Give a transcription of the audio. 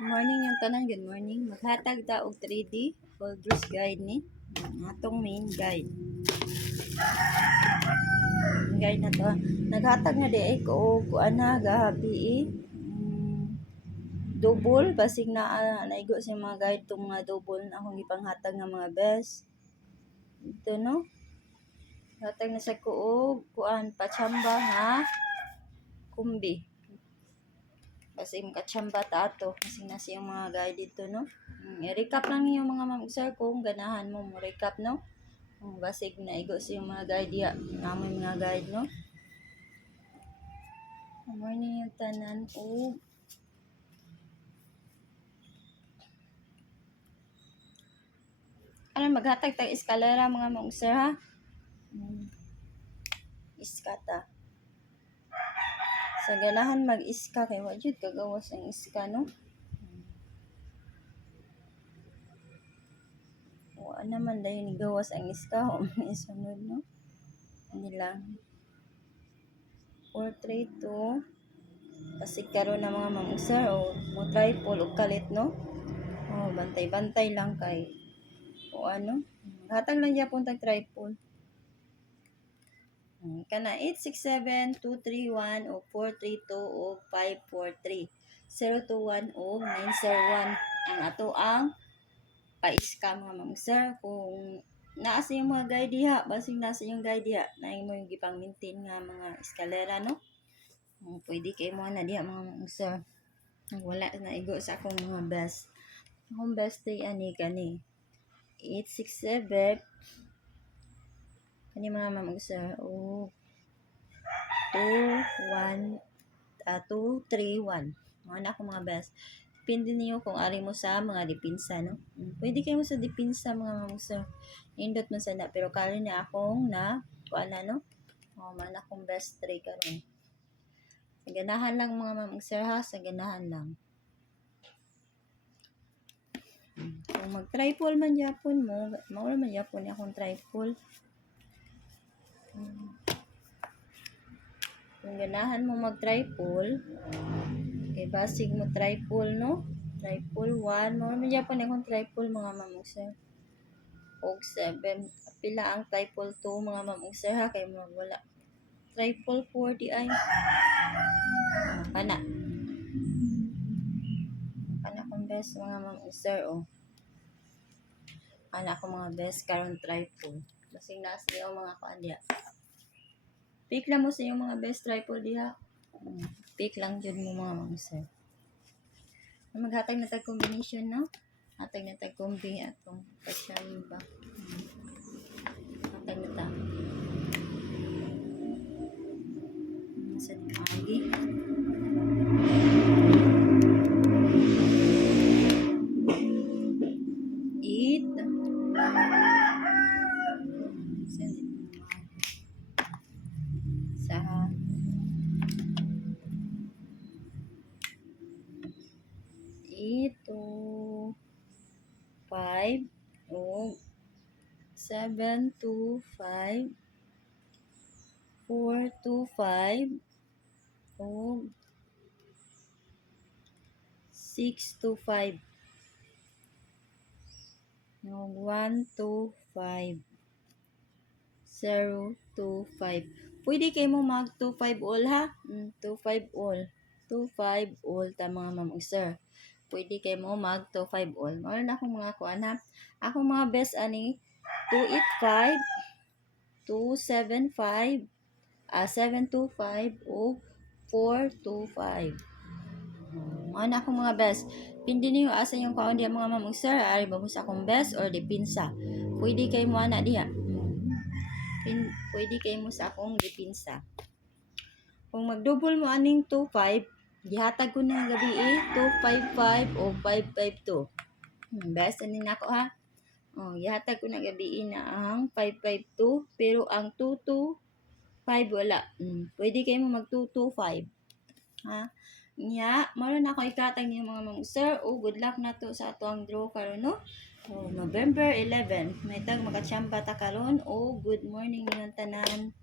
Morning yung tanan, good morning. Maghatag ta og 3D Holders guide ni. Atong main guide. Guide na to. Naghatag na di ko kuana gabi double basig na naigo sa mga guide tong mga double na akong ipanghatag nga mga best. Ito no. Hatag na sa kuog kuan pachamba nga kumbi. Kasi makachamba ta ato kasi nasa yung mga guide dito no. I-recap lang niyo mga mag-sir kung ganahan mo recap no. Basig na igo sa yung mga guide ya. Namoy mga guide no. Morning yung tanan o ano maghatag tag eskalera mga mag-sir ha. Iskata. Sa ganahan mag-iska kay wa jud kagawas ang iska no. Wa naman dayon ni gawas ang iska o isunod no. Hindi lang. 432 pasig karon na mga mag-sir o mo triple og kalit no. Bantay-bantay lang kay o ano. Hatag lang gyapon tag triple. Kana 867-231 o 432 o 543 021 o 901 ang ato ang pa-iska mga mag-sir kung naa sa yung mga guide diha basig nasa yung guide diha na mo yung gipang maintain nga mga eskalera no. Pwede kay mo na diha mga mag-sir. Wala na igo sa akong mga best. Akong best day ani kani 867 kani mga mag-sir o 231 mga na akong mga best. Depende niyo kung ari mo sa mga dipinsa no. Pwede kayo mo sa dipinsa mga mag-sir. Indot man sana pero kali na akong na wala no. Man akong best tray karon. Sa ganahan lang mga mag-sir ha, sa ganahan lang. Kung mag-triple man yapon mo, mawala man yapon akong triple. Kung ganahan mo mag-triple, kay basig mo triple no? Triple 1, mawala man yapon akong triple mga mag-sir. Og 7, pila ang triple 2 mga mag-sir ha, kay wala. Triple 4 di ay. Kana kong best mga mag-sir oh. Ana ko mga best karon triple. Basig na sa mga kuan diha. Pick lang mo sa yung mga best triple diha. Pick lang jud mo mga mag-sir. Maghatag na tag combination no. Hatag na tag kombi atong pachamba. Hatag na ta. Sa agi. Ito 5 o 7 to 5 4 to 5 o 6 to 5 1 to 5 0 to 5. Pwede kayo mo mag 2-5 all ha. 2-5 all. 2-5 all ta mga mag-sir. Pwede kayo mo mag 2-5 all. Meron na akong mga kuan ha. Akong mga best ani 285, 275, 725 o 425. Ano akong mga best. Pindi niyo asa yung kaon diha mga mag-sir. Ari ba mo sa akong best or dipinsa. Pwede kayo mo ana diha. Pwede kayo mo sa akong dipinsa. Kung mag-double mo aning 25, gihatag ko na gabi 255 o 552. Best ani nako ha. Gihatag ko na gabi na ang 552 pero ang 225 wala. Pwede kayo mo mag 225. Ha? Nya, maro na ako ikatag niyo mga mag-sir. Good luck na to sa ato ang draw karon no. November 11. May tag makachamba ta karon. Good morning niyo tanan.